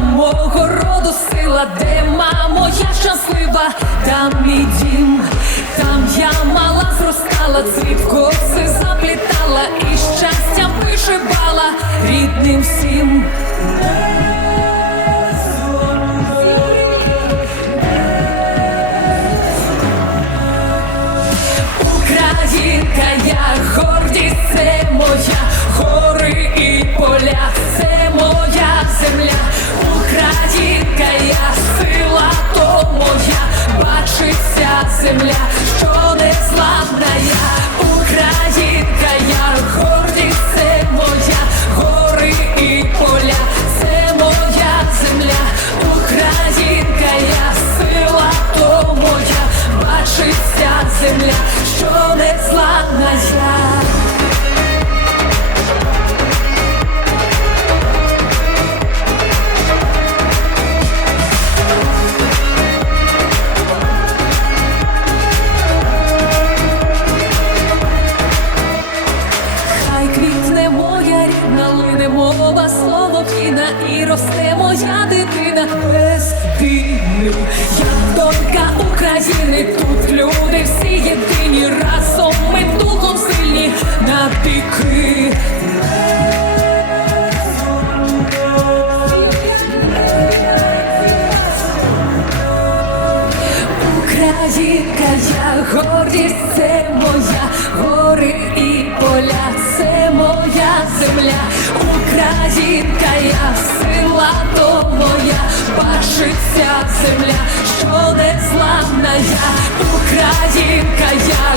мого роду сила, де мамо, я щаслива, там мій дім, там я мала зростала, цвіт коси заплітала і щастям вишивала рідним всім. Українка, я гордість, це моя гори земля, мова, слово піна і росте моя дитина без диму. Я донька України, тут люди всі єдині, разом ми духом сильні навіки. Українка, я гордість, земля, Українка, я сила, то моя, бачиться земля, що не зламна я, Українка, я